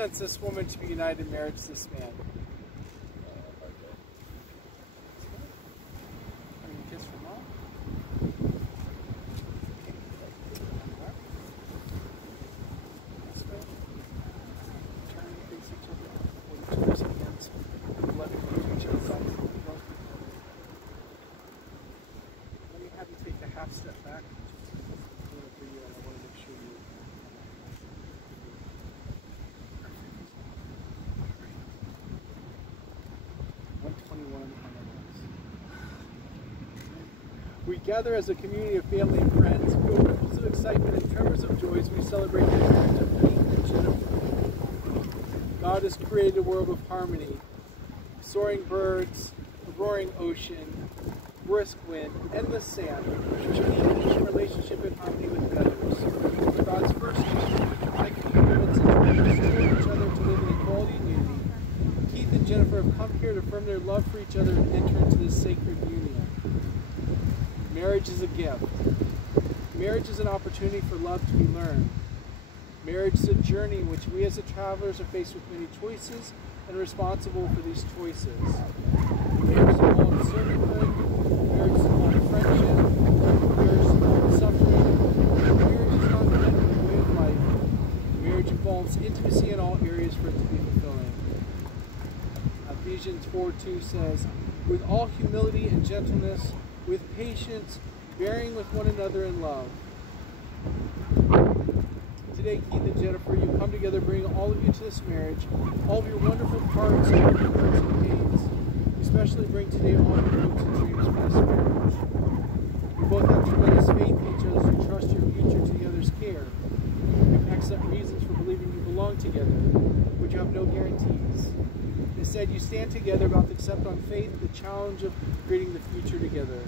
represents this woman to be united in marriage to this man? Kiss from mom. Turn and face each other. Hold each other's hands. Let me move each other's sides. Let me have you take a half step back. For you, and I want to make sure you. We gather as a community of family and friends, feel ripples of excitement and tremors of joy as we celebrate the marriage of Pete and Jennifer. God has created a world of harmony, soaring birds, a roaring ocean, brisk wind, endless sand, a relationship in harmony with others. God's first like humans and support each other to live in equality and unity. Keith and Jennifer have come here to affirm their love for each other and enter into this sacred union. Marriage is a gift. Marriage is an opportunity for love to be learned. Marriage is a journey in which we as the travelers are faced with many choices and are responsible for these choices. Marriage is involved servanthood, marriage is involved friendship, marriage is involved suffering, marriage is not meant for the way of life. Marriage involves intimacy in all areas for it to be fulfilling. Ephesians 4:2 says, with all humility and gentleness, with patience, bearing with one another in love. Today, Keith and Jennifer, you come together bringing all of you to this marriage, all of your wonderful parts and your hurts and pains. You especially bring today all your hopes and dreams for this marriage. You both have tremendous faith in each other to trust your future to the other's care. You have excellent reasons for believing you belong together, but you have no guarantees. Instead, you stand together about to accept on faith the challenge of creating the future together.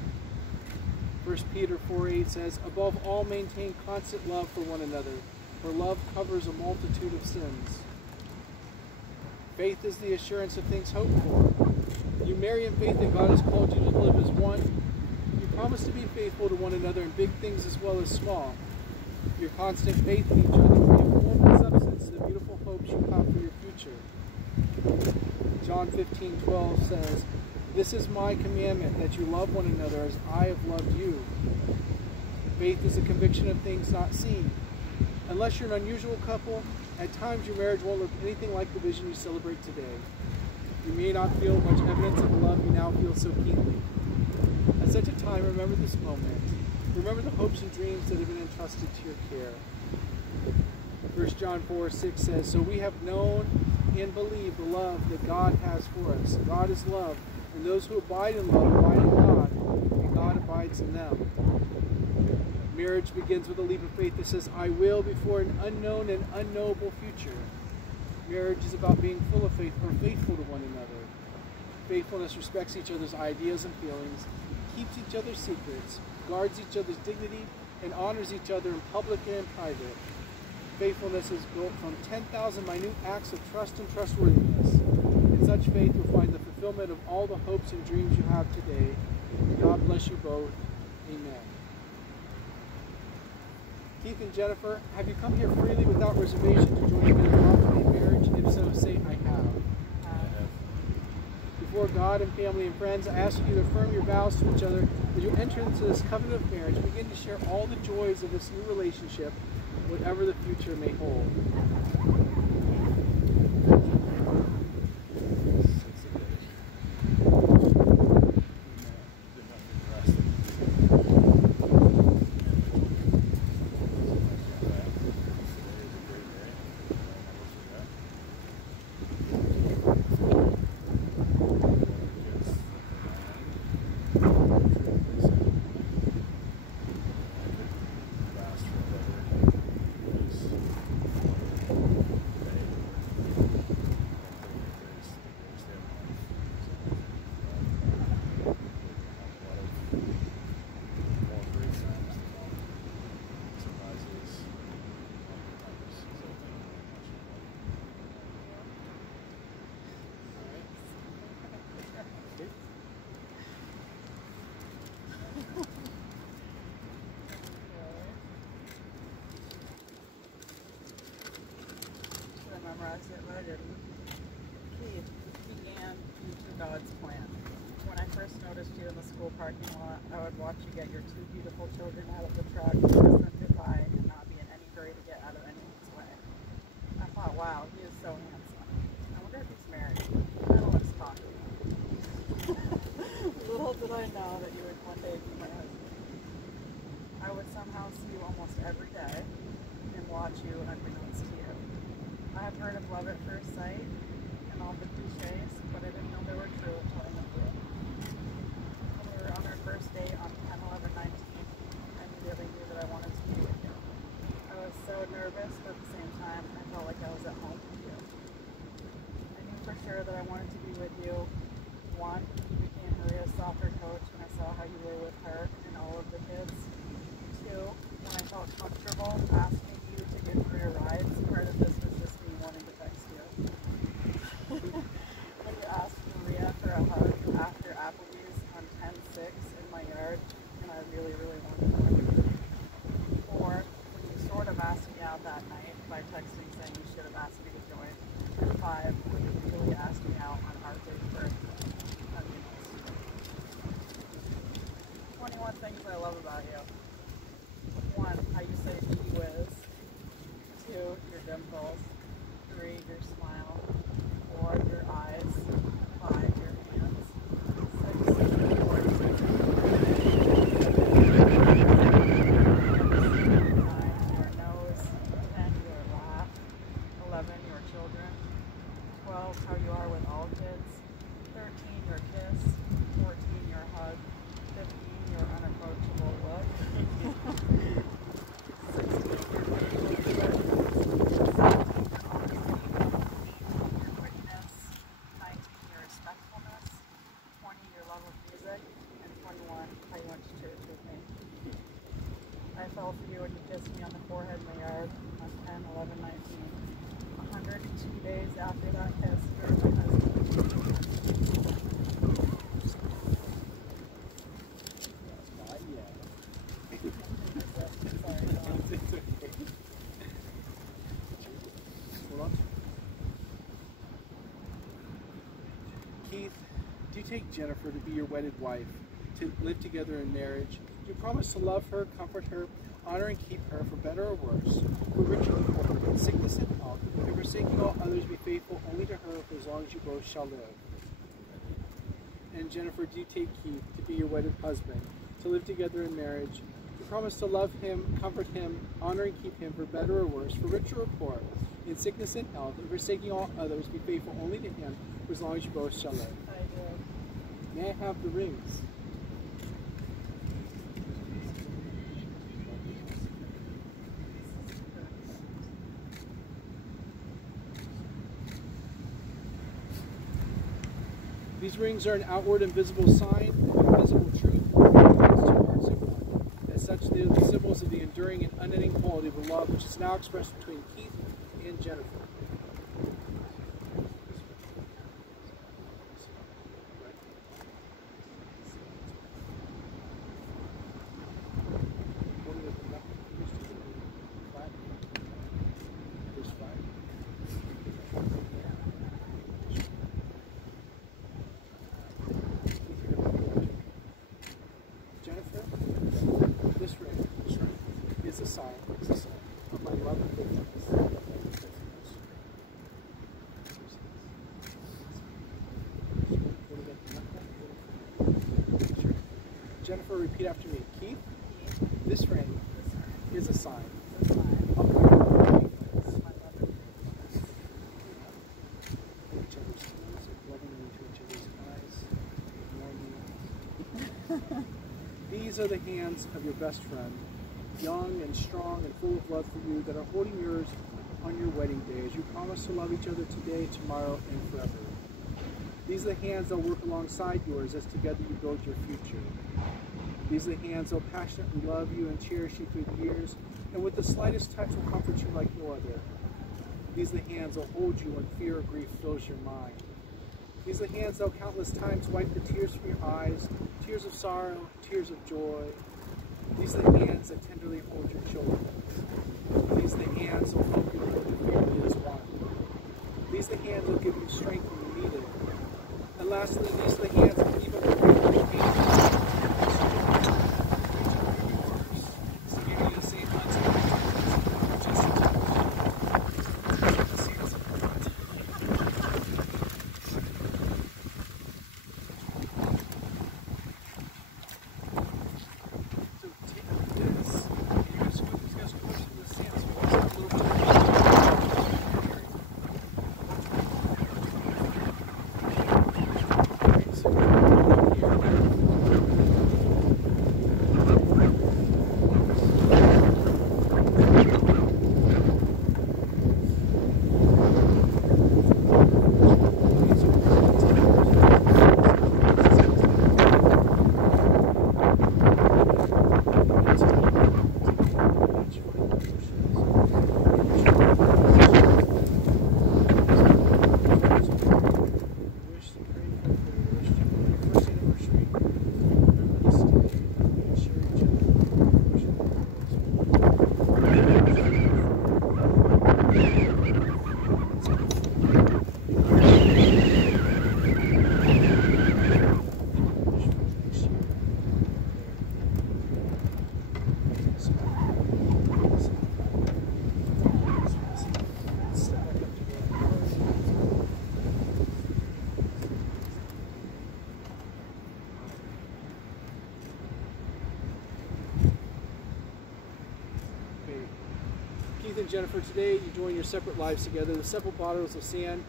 1 Peter 4:8 says, above all maintain constant love for one another, for love covers a multitude of sins. Faith is the assurance of things hoped for. You marry in faith that God has called you to live as one. You promise to be faithful to one another in big things as well as small. Your constant faith in each other will give form and substance to the beautiful hopes you have for your future. John 15:12 says, this is my commandment, that you love one another as I have loved you. Faith is a conviction of things not seen. Unless you're an unusual couple, at times your marriage won't look anything like the vision you celebrate today. You may not feel much evidence of the love you now feel so keenly. At such a time, remember this moment. Remember the hopes and dreams that have been entrusted to your care. 1 John 4:6 says, so we have known and believe the love that God has for us. God is love, and those who abide in love abide in God, and God abides in them. Marriage begins with a leap of faith that says, I will, before an unknown and unknowable future. Marriage is about being full of faith or faithful to one another. Faithfulness respects each other's ideas and feelings, keeps each other's secrets, guards each other's dignity, and honors each other in public and in private. Faithfulness is built from 10,000 minute acts of trust and trustworthiness. In such faith, you'll find the fulfillment of all the hopes and dreams you have today. God bless you both. Amen. Keith and Jennifer, have you come here freely without reservation to join me in lawful marriage? If so, say, I have. Before God and family and friends, I ask you to affirm your vows to each other as you enter into this covenant of marriage. Begin to share all the joys of this new relationship, whatever the future may hold. that's planned. When I first noticed you in the school parking lot, I would watch you get your two beautiful children out of the truck, kiss them goodbye, and not be in any hurry to get out of anyone's way. I thought, wow, he is so handsome. I wonder if he's married. I don't want to talk to him. Little did I know that you would one day be my husband. I would somehow see you almost every day and watch you unbeknownst to you. I have heard of love at first sight and all the cliches, but I didn't know they were true until I met you. When we were on our first date on 10/11/19, I immediately knew that I wanted to be with you. I was so nervous, but at the same time, I felt like I was at home with you. I knew for sure that I wanted to be with you. One, you became Maria's soccer coach, and I saw how you were with her and all of the kids. Two, when I felt comfortable asking you to give Maria rides, part of this was just me wanting to text you. When you asked Maria for a hug after Applebee's on 10/6 in my yard, and I really, really wanted to hug you. Four, when you sort of asked me out that night by texting saying you should have asked me to join. And five, when you really asked me out on our 31st. 21 things I love about you. One, how you say gee whiz. Two, your dimples. Three, your smile. Four, your eyes. Five, your hands. Six, your voice. 9, your nose. 10, your laugh. 11, your children. 12, how you are with all kids. 13, your kiss. 14, your hug. 15, your unapproachable look. 16, your facial expressions. 17, your honesty. 18, your witness. 19, your respectfulness. 20, your love of music. And 21, how you went to church with me. I fell for you when you kissed me on the forehead in the yard on 10/11/19. 102 days after that kiss, you were my husband. Keith, do you take Jennifer to be your wedded wife, to live together in marriage? Do you promise to love her, comfort her, honor and keep her, for better or worse, for richer or poorer, in sickness and health, and forsaking all others, be faithful only to her for as long as you both shall live? And Jennifer, do you take Keith to be your wedded husband, to live together in marriage? Do you promise to love him, comfort him, honor and keep him, for better or worse, for richer or poorer, in sickness and health, and forsaking all others, be faithful only to him for as long as you both shall live? I do. May I have the rings? These rings are an outward and visible sign of invisible truth. As such, they are the symbols of the enduring and unending quality of the love which is now expressed between Keith and Jennifer. This ring is a sign of my love and faithfulness. Jennifer, repeat after me. Keith, this ring is a sign of my love and faithfulness. Each other's hands, loving into each other's eyes. These are the hands of your best friend, young and strong and full of love for you, that are holding yours on your wedding day as you promise to love each other today, tomorrow, and forever. These are the hands that will work alongside yours as together you build your future. These are the hands that will passionately love you and cherish you through the years, and with the slightest touch will comfort you like no other. These are the hands that will hold you when fear or grief fills your mind. These are the hands that will countless times wipe the tears from your eyes, tears of sorrow, tears of joy. These are the hands that tenderly hold your children. These are the hands that will help you know the family is one. These are the hands that will give you strength when you need it. And lastly, these are the hands that keep up the faith of the kingdom. So give you the same unspoken just a touch. Let's see what's up front. So take a look at this. You're just going to push the sand. So it's a little bit of Keith and Jennifer, today you join your separate lives together. The separate bottles of sand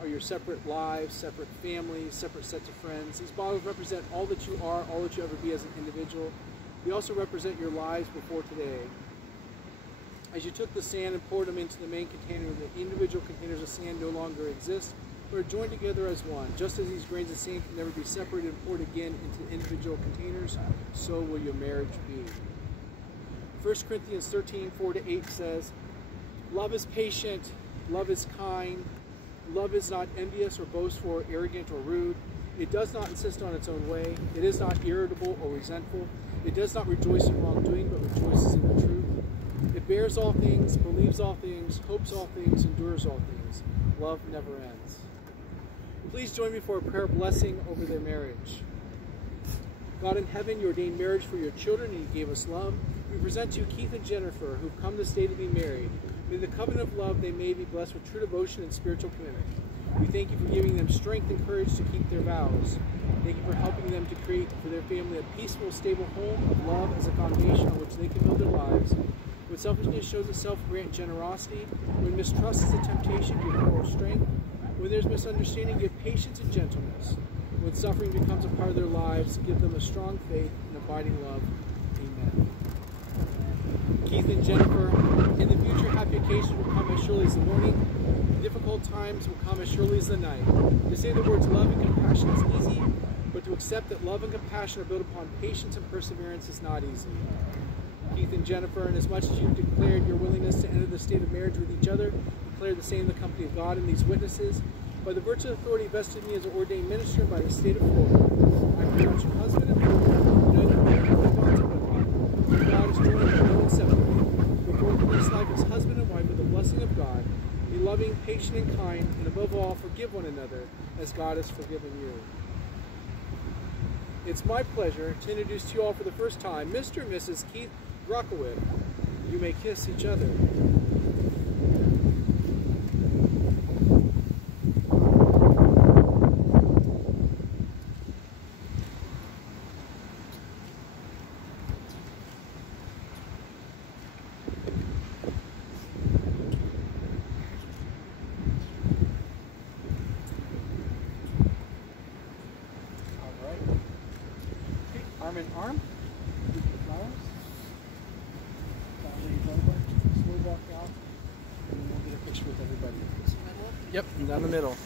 are your separate lives, separate families, separate sets of friends. These bottles represent all that you are, all that you ever be as an individual. They also represent your lives before today. As you took the sand and poured them into the main container, the individual containers of sand no longer exist, but are joined together as one. Just as these grains of sand can never be separated and poured again into individual containers, so will your marriage be. 1 Corinthians 13:4-8 says, "Love is patient, love is kind, love is not envious or boastful or arrogant or rude. It does not insist on its own way. It is not irritable or resentful. It does not rejoice in wrongdoing, but rejoices in the truth. It bears all things, believes all things, hopes all things, endures all things. Love never ends." Please join me for a prayer blessing over their marriage. God in heaven, you ordained marriage for your children and you gave us love. We present to you Keith and Jennifer, who've come this day to be married. May the covenant of love they may be blessed with true devotion and spiritual commitment. We thank you for giving them strength and courage to keep their vows. Thank you for helping them to create for their family a peaceful, stable home of love as a foundation on which they can build their lives. When selfishness shows itself, grant generosity. When mistrust is a temptation, give moral strength. When there's misunderstanding, give patience and gentleness. When suffering becomes a part of their lives, give them a strong faith and abiding love. Amen. Keith and Jennifer, in the future, happy occasions will come as surely as the morning. Difficult times will come as surely as the night. To say the words love and compassion is easy, but to accept that love and compassion are built upon patience and perseverance is not easy. Keith and Jennifer, inasmuch as you've declared your willingness to enter the state of marriage with each other, declare the same in the company of God and these witnesses. By the virtue of authority vested in me as an ordained minister by the state of Florida, I pronounce your husband and wife, know that we are bonds of wedlock. God is joined and no inseparable. Before this life as husband and wife with the blessing of God, be loving, patient, and kind, and above all, forgive one another as God has forgiven you. It's my pleasure to introduce to you all for the first time, Mr. and Mrs. Keith Rockaway. You may kiss each other. Arm in arm. Flowers. Slow walk out. And then we'll get a picture with everybody. Yep, down the middle.